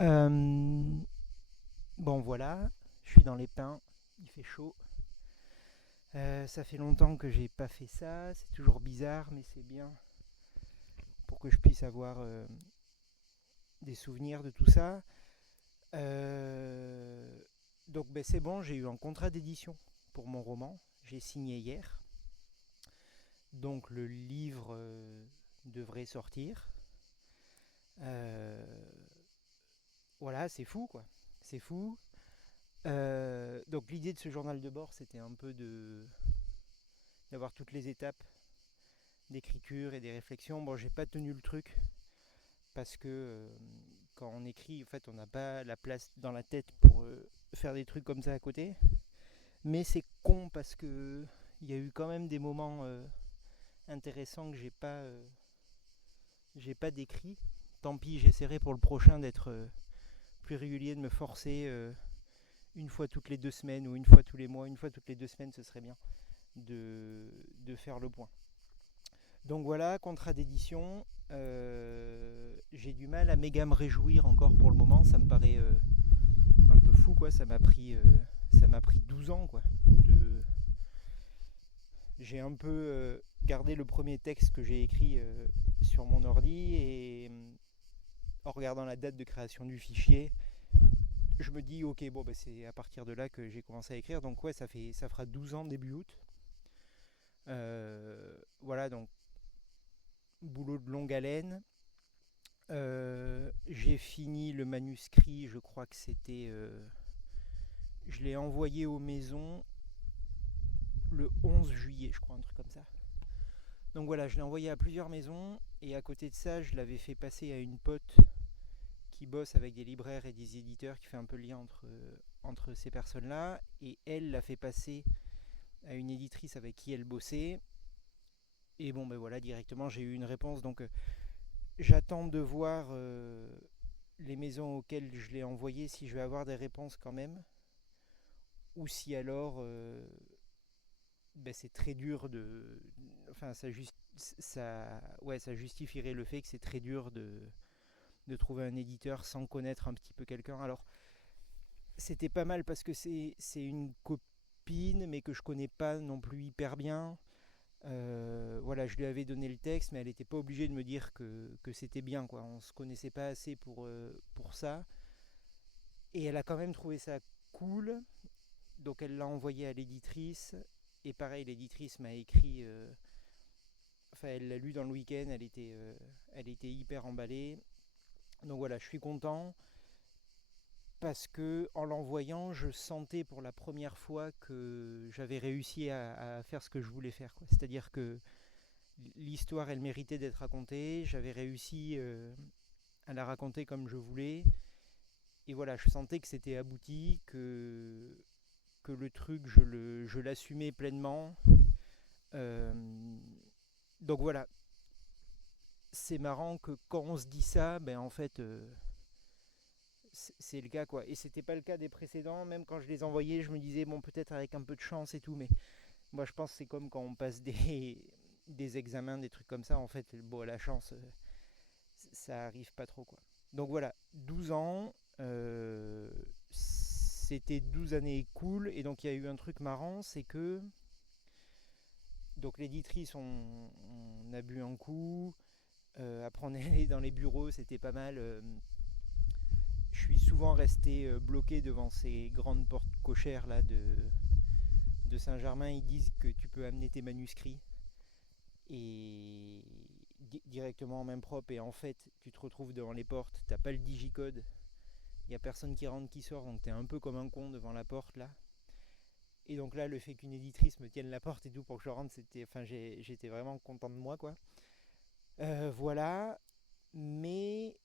Euh, bon voilà, je suis dans les pins, il fait chaud. Ça fait longtemps que j'ai pas fait ça, c'est toujours bizarre, mais c'est bien pour que je puisse avoir des souvenirs de tout ça. Euh, donc c'est bon, j'ai eu un contrat d'édition pour mon roman, j'ai signé hier, donc le livre devrait sortir. Euh, voilà, c'est fou quoi, c'est fou. Donc l'idée de ce journal de bord, c'était un peu d'avoir toutes les étapes d'écriture et des réflexions. Bon, j'ai pas tenu le truc parce que quand on écrit, en fait, on n'a pas la place dans la tête pour faire des trucs comme ça à côté. Mais c'est con parce que il y a eu quand même des moments intéressants que j'ai pas décrits. Tant pis, j'essaierai pour le prochain d'être plus régulier, de me forcer une fois toutes les 2 semaines ou une fois tous les mois, une fois toutes les 2 semaines, ce serait bien de faire le point. Donc voilà, contrat d'édition. J'ai du mal à méga me réjouir encore pour le moment. Ça me paraît un peu fou, quoi. Ça m'a pris 12 ans, quoi. J'ai un peu gardé le premier texte que j'ai écrit sur mon ordi et en regardant la date de création du fichier, je me dis ok, bon, c'est à partir de là que j'ai commencé à écrire. Donc ouais, ça fera 12 ans début août. Voilà, donc boulot de longue haleine. J'ai fini le manuscrit, je crois que c'était. Je l'ai envoyé aux maisons le 11 juillet, je crois, un truc comme ça. Donc voilà, je l'ai envoyé à plusieurs maisons et à côté de ça, je l'avais fait passer à une pote qui bosse avec des libraires et des éditeurs, qui fait un peu le lien entre ces personnes-là. Et elle l'a fait passer à une éditrice avec qui elle bossait. Et bon, ben voilà, directement, j'ai eu une réponse. Donc j'attends de voir les maisons auxquelles je l'ai envoyé, si je vais avoir des réponses quand même, ou si alors c'est très dur de. Enfin, ça justifierait le fait que c'est très dur de trouver un éditeur sans connaître un petit peu quelqu'un. Alors, c'était pas mal parce que c'est une copine, mais que je connais pas non plus hyper bien. Voilà, je lui avais donné le texte, mais elle n'était pas obligée de me dire que c'était bien, quoi. On se connaissait pas assez pour ça. Et elle a quand même trouvé ça cool. Donc elle l'a envoyé à l'éditrice. Et pareil, l'éditrice m'a écrit. Enfin, elle l'a lu dans le week-end. Elle était hyper emballée. Donc voilà, je suis content parce que en l'envoyant, je sentais pour la première fois que j'avais réussi à faire ce que je voulais faire, quoi. C'est-à-dire que l'histoire, elle méritait d'être racontée. J'avais réussi à la raconter comme je voulais. Et voilà, je sentais que c'était abouti, que le truc, je l'assumais pleinement. Euh, donc voilà, c'est marrant que quand on se dit ça, en fait, c'est le cas, quoi. Et c'était pas le cas des précédents. Même quand je les envoyais, je me disais bon, peut-être avec un peu de chance et tout, mais moi je pense que c'est comme quand on passe des examens, des trucs comme ça. En fait, bon, la chance, ça arrive pas trop, quoi. Donc voilà, 12 ans, c'était 12 années cool. Et donc il y a eu un truc marrant, c'est que donc l'éditrice, on a bu un coup. Après on est allé dans les bureaux, c'était pas mal. Je suis souvent resté bloqué devant ces grandes portes cochères là de Saint-Germain. Ils disent que tu peux amener tes manuscrits et directement en main propre, et en fait tu te retrouves devant les portes, t'as pas le digicode, il y a personne qui rentre qui sort, donc t'es un peu comme un con devant la porte là. Et donc là, le fait qu'une éditrice me tienne la porte et tout pour que je rentre, j'étais vraiment content de moi, quoi. Voilà, mais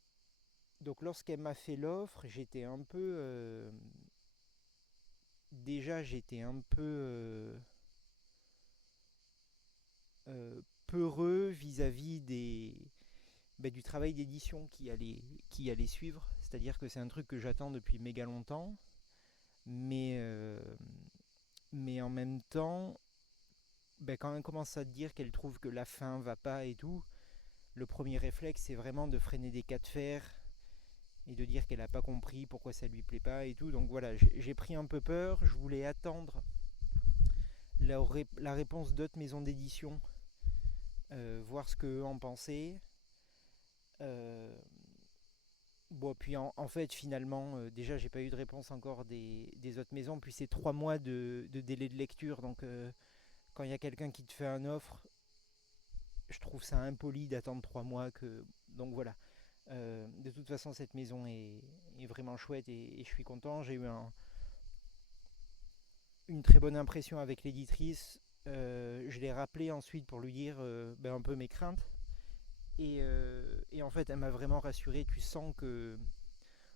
donc lorsqu'elle m'a fait l'offre, j'étais un peu déjà j'étais un peu peureux vis-à-vis du travail d'édition qui allait suivre. C'est-à-dire que c'est un truc que j'attends depuis méga longtemps, mais, mais en même temps, quand elle commence à te dire qu'elle trouve que la fin va pas et tout, le premier réflexe c'est vraiment de freiner des cas de fer et de dire qu'elle n'a pas compris pourquoi ça lui plaît pas et tout. Donc voilà, j'ai pris un peu peur. Je voulais attendre la réponse d'autres maisons d'édition, voir ce qu'eux en pensaient. Euh, Bon, puis en fait, finalement, déjà, j'ai pas eu de réponse encore des autres maisons. Puis c'est 3 mois de délai de lecture. Donc, quand il y a quelqu'un qui te fait une offre, je trouve ça impoli d'attendre 3 mois. Donc voilà. De toute façon, cette maison est vraiment chouette et je suis content. J'ai eu une très bonne impression avec l'éditrice. Je l'ai rappelé ensuite pour lui dire un peu mes craintes. Et en fait, elle m'a vraiment rassuré. Tu sens que.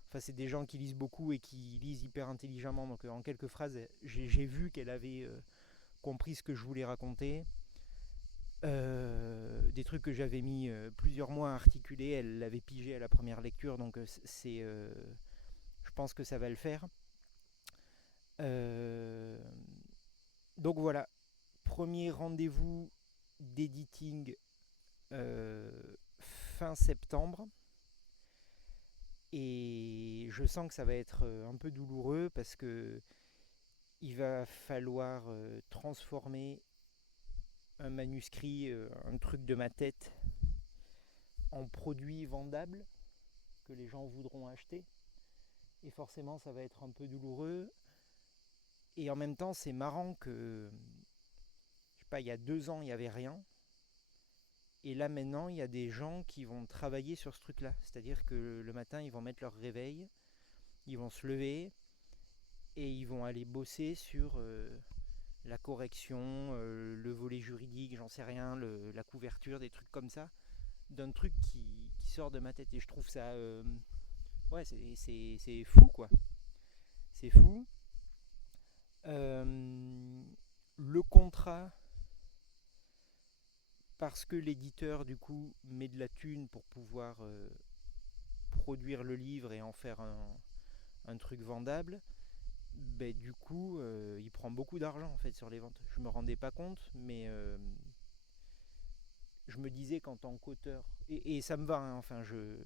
Enfin, c'est des gens qui lisent beaucoup et qui lisent hyper intelligemment. Donc, en quelques phrases, j'ai vu qu'elle avait compris ce que je voulais raconter. Des trucs que j'avais mis plusieurs mois à articuler, elle l'avait pigé à la première lecture. Donc, je pense que ça va le faire. Donc, voilà. Premier rendez-vous d'editing fin septembre. Et je sens que ça va être un peu douloureux parce que il va falloir transformer un manuscrit, un truc de ma tête, en produit vendable que les gens voudront acheter. Et forcément, ça va être un peu douloureux. Et en même temps, c'est marrant que, je sais pas, il y a 2 ans, il n'y avait rien. Et là, maintenant, il y a des gens qui vont travailler sur ce truc-là. C'est-à-dire que le matin, ils vont mettre leur réveil, ils vont se lever et ils vont aller bosser sur la correction, le volet juridique, j'en sais rien, la couverture, des trucs comme ça, d'un truc qui sort de ma tête. Et je trouve ça... ouais, c'est fou, quoi. C'est fou. Le contrat, parce que l'éditeur, du coup, met de la thune pour pouvoir produire le livre et en faire un truc vendable, du coup, il prend beaucoup d'argent en fait sur les ventes. Je me rendais pas compte, mais je me disais qu'en tant qu'auteur, et ça me va, hein, enfin, je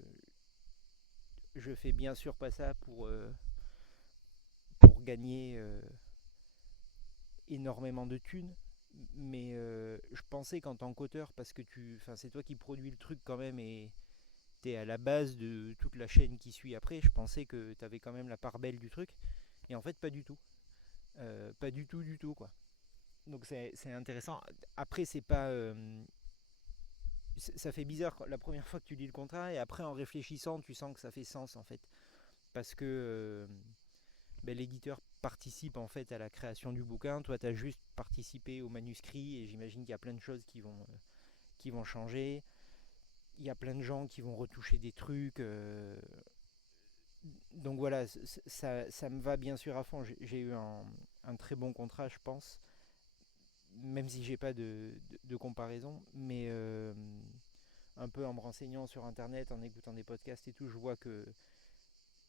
fais bien sûr pas ça pour gagner énormément de thunes, mais je pensais qu'en tant qu'auteur, parce que c'est toi qui produis le truc quand même et t'es à la base de toute la chaîne qui suit après, je pensais que t'avais quand même la part belle du truc, et en fait pas du tout. Pas du tout, du tout, quoi. Donc c'est intéressant. Après, c'est pas. Ça fait bizarre la première fois que tu lis le contrat, et après, en réfléchissant, tu sens que ça fait sens, en fait. Parce que l'éditeur participe, en fait, à la création du bouquin. Toi, tu as juste participé au manuscrit, et j'imagine qu'il y a plein de choses qui vont changer. Il y a plein de gens qui vont retoucher des trucs. Donc voilà, ça me va bien sûr à fond. J'ai eu un très bon contrat, je pense, même si j'ai pas de comparaison, mais un peu en me renseignant sur internet, en écoutant des podcasts et tout, je vois que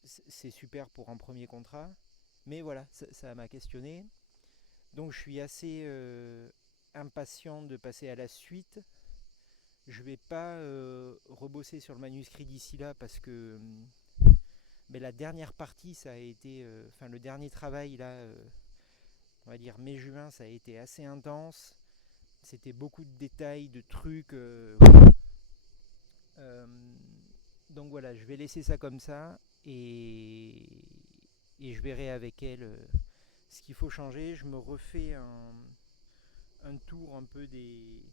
c'est super pour un premier contrat. Mais voilà, ça m'a questionné. Donc je suis assez impatient de passer à la suite. Je vais pas rebosser sur le manuscrit d'ici là parce que la dernière partie, ça a été, le dernier travail là, on va dire mai-juin, ça a été assez intense. C'était beaucoup de détails, de trucs. Euh, donc voilà, je vais laisser ça comme ça et je verrai avec elle ce qu'il faut changer. Je me refais un tour un peu des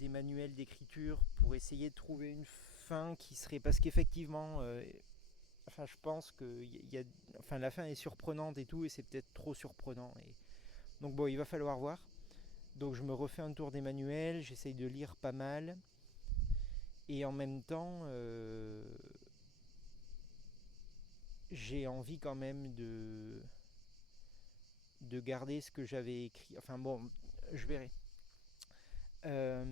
manuels d'écriture pour essayer de trouver une fin qui serait... Parce qu'effectivement, je pense que la fin est surprenante et tout, et c'est peut-être trop surprenant. Donc bon, il va falloir voir. Donc je me refais un tour des manuels, j'essaye de lire pas mal. Et en même temps, j'ai envie quand même de garder ce que j'avais écrit. Enfin bon, je verrai. Euh,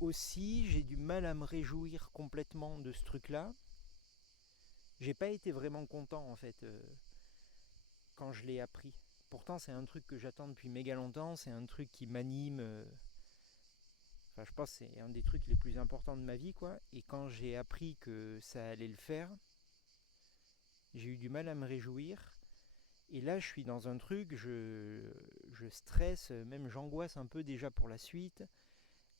Aussi, j'ai du mal à me réjouir complètement de ce truc-là. J'ai pas été vraiment content en fait quand je l'ai appris. Pourtant, c'est un truc que j'attends depuis méga longtemps. C'est un truc qui m'anime. Enfin, je pense que c'est un des trucs les plus importants de ma vie, quoi. Et quand j'ai appris que ça allait le faire, j'ai eu du mal à me réjouir. Et là, je suis dans un truc, je stresse, même j'angoisse un peu déjà pour la suite.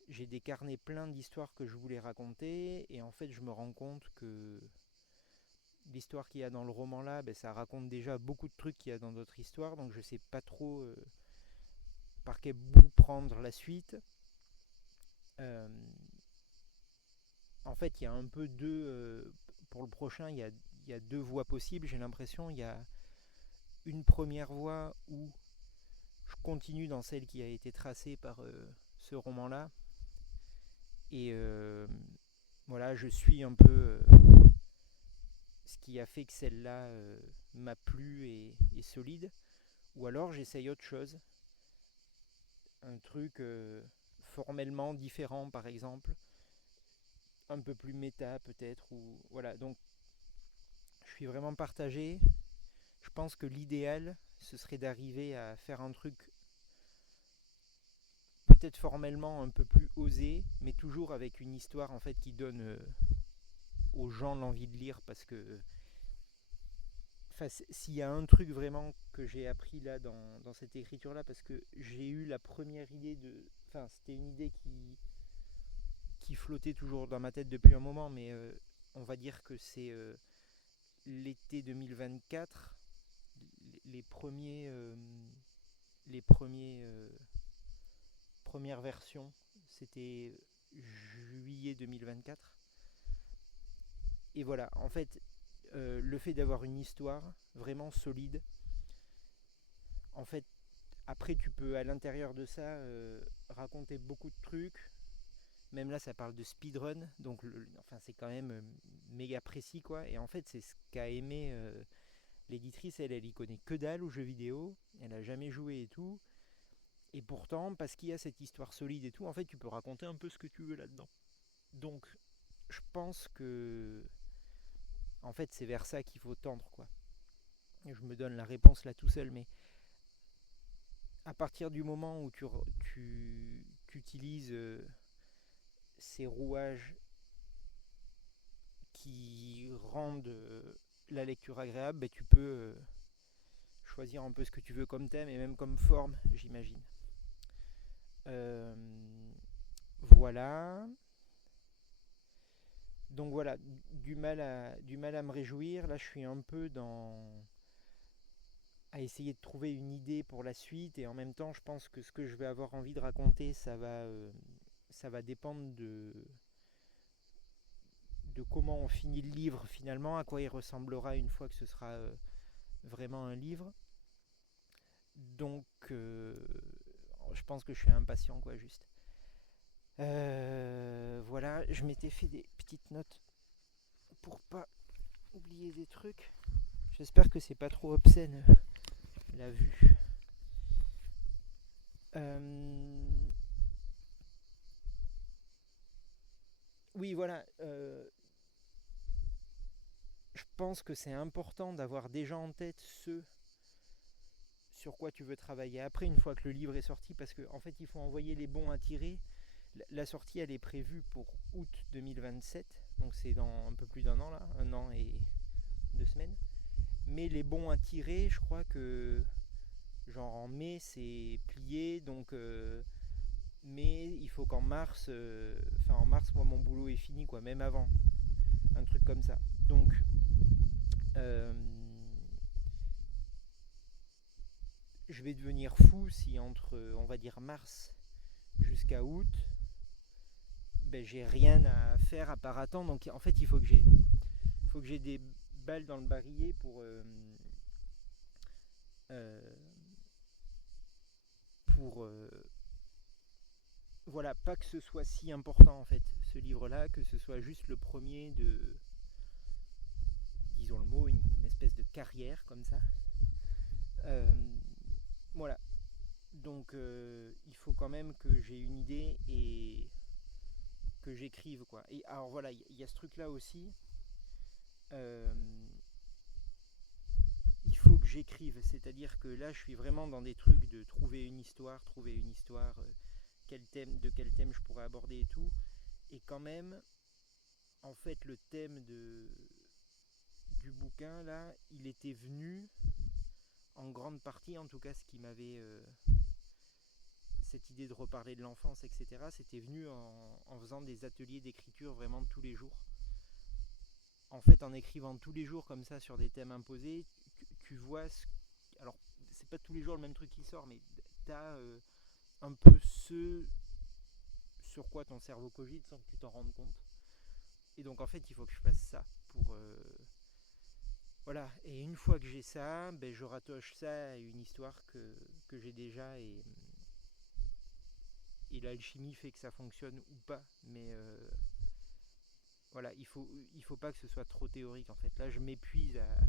J'ai des carnets pleins d'histoires que je voulais raconter, et en fait, je me rends compte que l'histoire qu'il y a dans le roman là, ben, ça raconte déjà beaucoup de trucs qu'il y a dans d'autres histoires, donc je sais pas trop par quel bout prendre la suite. Euh, En fait, il y a un peu deux. Pour le prochain, il y a deux voies possibles, j'ai l'impression. Il y a une première voie où je continue dans celle qui a été tracée par ce roman-là. Et voilà, je suis un peu ce qui a fait que celle-là m'a plu et est solide. Ou alors j'essaye autre chose, un truc formellement différent par exemple, un peu plus méta peut-être. Ou voilà, donc je suis vraiment partagé. Je pense que l'idéal, ce serait d'arriver à faire un truc peut-être formellement un peu plus osé, mais toujours avec une histoire en fait qui donne aux gens l'envie de lire, parce que s'il y a un truc vraiment que j'ai appris là dans cette écriture là, parce que j'ai eu la première idée de, enfin c'était une idée qui flottait toujours dans ma tête depuis un moment, mais on va dire que c'est l'été 2024, les premiers les premiers premières versions, c'était juillet 2024. Et voilà, en fait, le fait d'avoir une histoire vraiment solide, en fait, après tu peux à l'intérieur de ça raconter beaucoup de trucs. Même là, ça parle de speedrun, donc enfin, c'est quand même méga précis, quoi. Et en fait, c'est ce qu'a aimé l'éditrice. Elle y connaît que dalle aux jeux vidéo, elle a jamais joué et tout. Et pourtant, parce qu'il y a cette histoire solide et tout, en fait, tu peux raconter un peu ce que tu veux là-dedans. Donc, je pense que, en fait, c'est vers ça qu'il faut tendre, quoi. Et je me donne la réponse là tout seul, mais à partir du moment où tu utilises ces rouages qui rendent la lecture agréable, ben, tu peux choisir un peu ce que tu veux comme thème et même comme forme, j'imagine. Euh, voilà. Donc voilà, du mal à me réjouir. Là, je suis un peu à essayer de trouver une idée pour la suite, et en même temps, je pense que ce que je vais avoir envie de raconter, ça va dépendre de comment on finit le livre finalement, à quoi il ressemblera une fois que ce sera vraiment un livre. Donc, je pense que je suis impatient, quoi, juste. Voilà, je m'étais fait des petites notes pour pas oublier des trucs. J'espère que c'est pas trop obscène la vue. Oui, voilà. Je pense que c'est important d'avoir déjà en tête ce sur quoi tu veux travailler après, une fois que le livre est sorti, parce qu'en fait, il faut envoyer les bons à tirer. La sortie, elle est prévue pour août 2027, donc c'est dans un peu plus d'un an, là, 1 an et 2 semaines. Mais les bons à tirer, je crois que genre en mai, c'est plié, donc mais il faut qu'en mars, en mars, moi, mon boulot est fini, quoi, même avant, un truc comme ça. Donc, euh, je vais devenir fou si entre, on va dire, mars jusqu'à août, ben, j'ai rien à faire à part attendre. Donc en fait, il faut que j'ai des balles dans le barillet euh, pour voilà, pas que ce soit si important en fait, ce livre-là, que ce soit juste le premier de, disons le mot, une espèce de carrière comme ça. Euh, voilà. Donc il faut quand même que j'ai une idée et que j'écrive, quoi. Et alors voilà, il y a ce truc-là aussi. Euh, il faut que j'écrive, c'est-à-dire que là, je suis vraiment dans des trucs de trouver une histoire de quel thème je pourrais aborder et tout. Et quand même, en fait, le thème du bouquin, là, il était venu, en grande partie, en tout cas, ce qui m'avait... cette idée de reparler de l'enfance, etc., c'était venu en faisant des ateliers d'écriture vraiment tous les jours. En fait, en écrivant tous les jours comme ça sur des thèmes imposés, tu vois... Alors, c'est pas tous les jours le même truc qui sort, mais t'as un peu ce sur quoi ton cerveau cogite sans que tu t'en rendes compte. Et donc, en fait, il faut que je fasse ça pour... voilà, et une fois que j'ai ça, ben, je ratoche ça à une histoire que j'ai déjà et l'alchimie fait que ça fonctionne ou pas. Mais voilà, il faut pas que ce soit trop théorique en fait. Là, je m'épuise à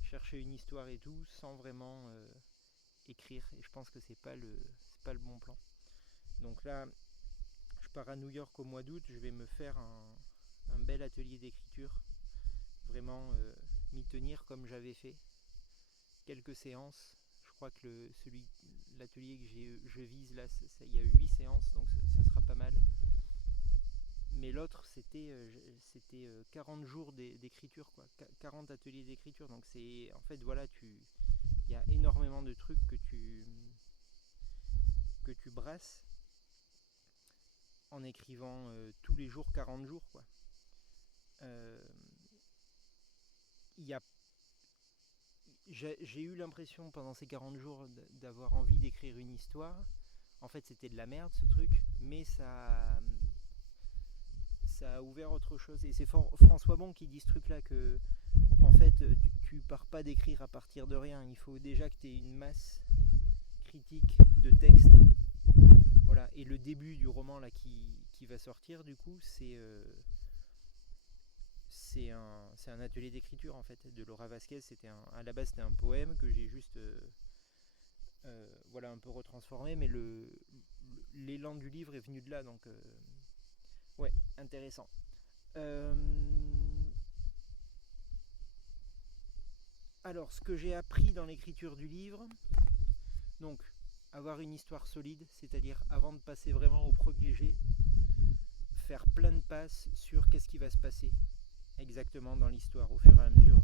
chercher une histoire et tout sans vraiment écrire. Et je pense que c'est pas le bon plan. Donc là, je pars à New York au mois d'août. Je vais me faire un bel atelier d'écriture. Vraiment m'y tenir comme j'avais fait. Quelques séances. Je crois que l'atelier que je vise là, il y a eu 8 séances, donc ce sera pas mal. Mais l'autre, c'était 40 jours d'écriture, quoi. 40 ateliers d'écriture. Donc c'est, en fait, voilà, il y a énormément de trucs que tu brasses en écrivant tous les jours, 40 jours, quoi. Euh, il y a j'ai eu l'impression pendant ces 40 jours d'avoir envie d'écrire une histoire. En fait, c'était de la merde ce truc, mais ça a ouvert autre chose. Et c'est François Bon qui dit ce truc-là que, en fait, tu pars pas d'écrire à partir de rien. Il faut déjà que tu aies une masse critique de texte. Voilà. Et le début du roman là qui va sortir, du coup, c'est un atelier d'écriture en fait de Laura Vasquez. À la base c'était un poème que j'ai juste voilà un peu retransformé, mais l'élan du livre est venu de là, donc ouais, intéressant. Euh, alors, ce que j'ai appris dans l'écriture du livre, donc avoir une histoire solide, c'est-à-dire avant de passer vraiment au premier jet, faire plein de passes sur qu'est-ce qui va se passer exactement dans l'histoire au fur et à mesure,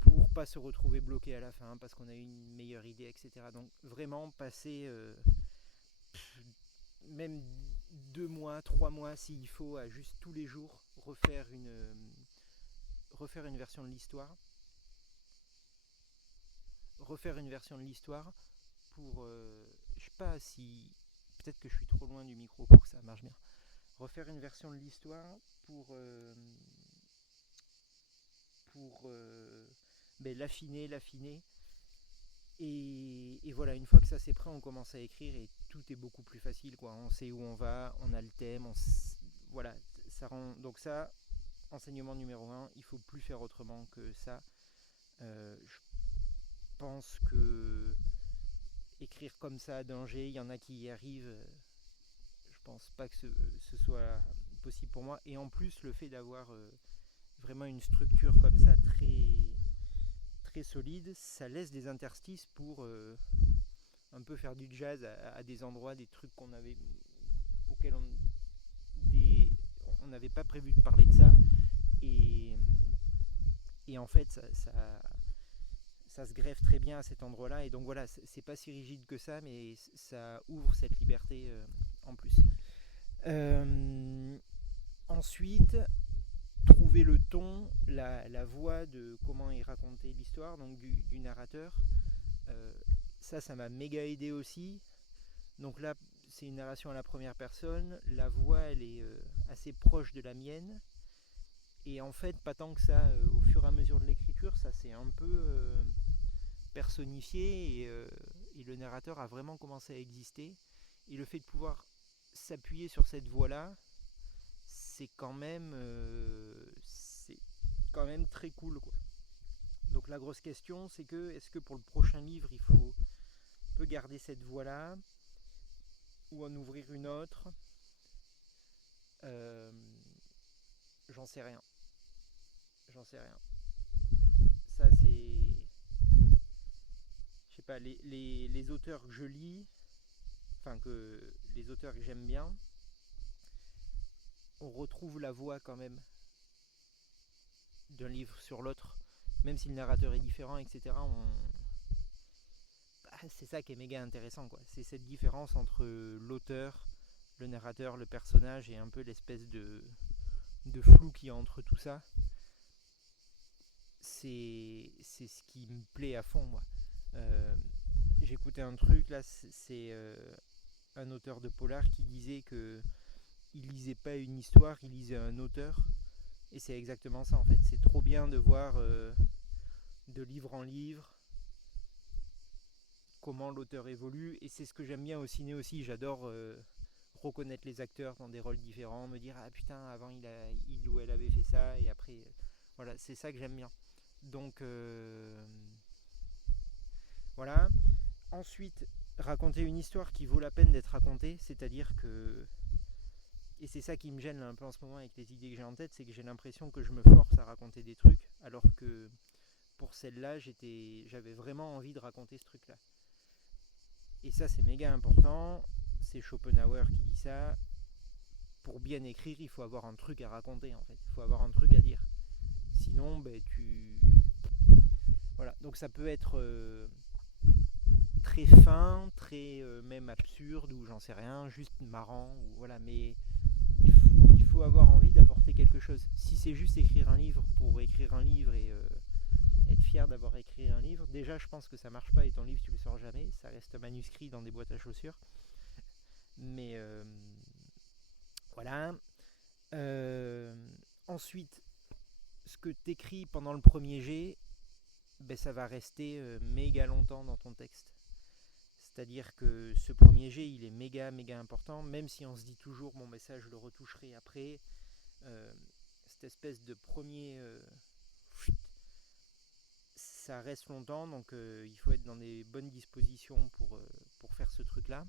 pour pas se retrouver bloqué à la fin parce qu'on a eu une meilleure idée, etc. Donc vraiment passer même 2 mois, 3 mois s'il faut, à juste tous les jours refaire une version de l'histoire. Refaire une version de l'histoire pour... je sais pas si... Peut-être que je suis trop loin du micro pour que ça marche bien. Refaire une version de l'histoire pour l'affiner. Et voilà, une fois que ça c'est prêt, on commence à écrire et tout est beaucoup plus facile, quoi. On sait où on va, on a le thème, voilà, ça rend... Donc ça, enseignement numéro 1, il faut plus faire autrement que ça. Je pense que écrire comme ça à danger, il y en a qui y arrivent. Je pense pas que ce soit possible pour moi. Et en plus, le fait d'avoir vraiment une structure comme ça très solide, ça laisse des interstices pour un peu faire du jazz à des endroits, des trucs auxquels on n'avait pas prévu de parler de ça. Et en fait, ça se greffe très bien à cet endroit-là. Et donc voilà, c'est pas si rigide que ça, mais ça ouvre cette liberté en plus. Ensuite, trouver le ton, la voix de comment il racontait l'histoire, donc du narrateur. Ça m'a méga aidé aussi. Donc là, c'est une narration à la première personne. La voix, elle est assez proche de la mienne. Et en fait, pas tant que ça, au fur et à mesure de l'écriture, ça s'est un peu personnifié et le narrateur a vraiment commencé à exister. Et le fait de pouvoir s'appuyer sur cette voix-là, c'est quand même très cool, quoi. Donc la grosse question, c'est que est-ce que pour le prochain livre, peut garder cette voix-là ou en ouvrir une autre? J'en sais rien. Ça, c'est... Je sais pas, les auteurs que je lis, enfin que les auteurs que j'aime bien, on retrouve la voix quand même d'un livre sur l'autre, même si le narrateur est différent, etc. C'est ça qui est méga intéressant, quoi. C'est cette différence entre l'auteur, le narrateur, le personnage et un peu l'espèce de flou qu'il y a entre tout ça. C'est ce qui me plaît à fond, moi. J'écoutais un truc là, c'est un auteur de polar qui disait que il lisait pas une histoire, il lisait un auteur. Et c'est exactement ça en fait. C'est trop bien de voir de livre en livre comment l'auteur évolue. Et c'est ce que j'aime bien au ciné aussi. J'adore reconnaître les acteurs dans des rôles différents, me dire ah putain avant il ou elle avait fait ça et après voilà, c'est ça que j'aime bien. Donc voilà. Ensuite, raconter une histoire qui vaut la peine d'être racontée, c'est-à-dire que, et c'est ça qui me gêne là, un peu en ce moment avec les idées que j'ai en tête, c'est que j'ai l'impression que je me force à raconter des trucs, alors que pour celle-là, j'avais vraiment envie de raconter ce truc-là. Et ça, c'est méga important. C'est Schopenhauer qui dit ça. Pour bien écrire, il faut avoir un truc à raconter, en fait. Il faut avoir un truc à dire. Sinon, voilà. Donc ça peut être très fin, très même absurde, ou j'en sais rien, juste marrant, ou voilà. Mais il faut avoir envie d'apporter quelque chose. Si c'est juste écrire un livre pour écrire un livre et être fier d'avoir écrit un livre, déjà je pense que ça marche pas et ton livre tu le sors jamais, ça reste manuscrit dans des boîtes à chaussures. Mais voilà. Ensuite, ce que t'écris pendant le premier jet, ça va rester méga longtemps dans ton texte. C'est-à-dire que ce premier jet, il est méga important, même si on se dit toujours, bon, ça je le retoucherai après. Cette espèce de premier ça reste longtemps, donc il faut être dans des bonnes dispositions pour faire ce truc-là.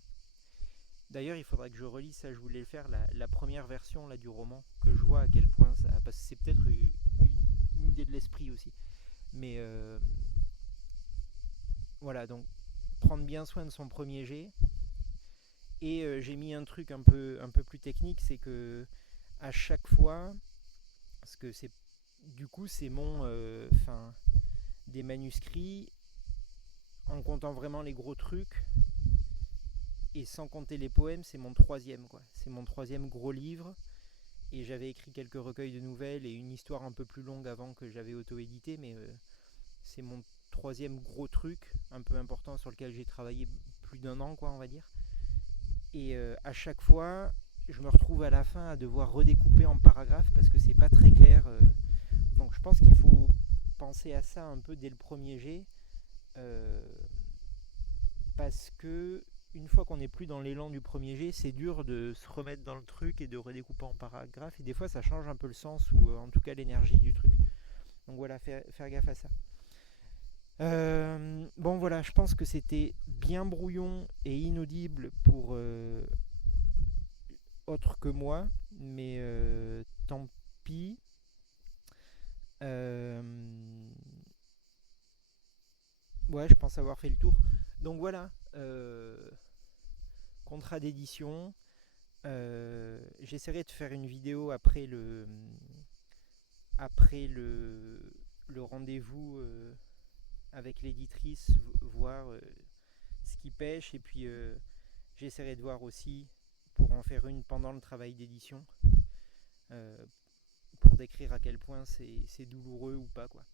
D'ailleurs, il faudrait que je relise ça, je voulais le faire, la première version là, du roman, que je vois à quel point ça... Parce que c'est peut-être une idée de l'esprit aussi. Mais voilà, donc prendre bien soin de son premier jet. Et j'ai mis un truc un peu plus technique, c'est que à chaque fois, parce que c'est du coup c'est mon... des manuscrits, en comptant vraiment les gros trucs, et sans compter les poèmes, c'est mon troisième, quoi. C'est mon troisième gros livre. Et j'avais écrit quelques recueils de nouvelles et une histoire un peu plus longue avant que j'avais auto-édité, mais c'est mon troisième gros truc, un peu important, sur lequel j'ai travaillé plus d'un an, quoi, on va dire. Et à chaque fois, je me retrouve à la fin à devoir redécouper en paragraphes parce que c'est pas très clair. Donc je pense qu'il faut penser à ça un peu dès le premier jet. Parce que une fois qu'on n'est plus dans l'élan du premier jet, c'est dur de se remettre dans le truc et de redécouper en paragraphes. Et des fois, ça change un peu le sens ou en tout cas l'énergie du truc. Donc voilà, faire gaffe à ça. Bon voilà, je pense que c'était bien brouillon et inaudible pour autre que moi, mais tant pis. Ouais, je pense avoir fait le tour. Donc voilà, contrat d'édition. J'essaierai de faire une vidéo après le rendez-vous avec l'éditrice, voir ce qui pêche, et puis j'essaierai de voir aussi pour en faire une pendant le travail d'édition, pour décrire à quel point c'est douloureux ou pas, quoi.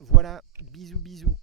Voilà, bisous.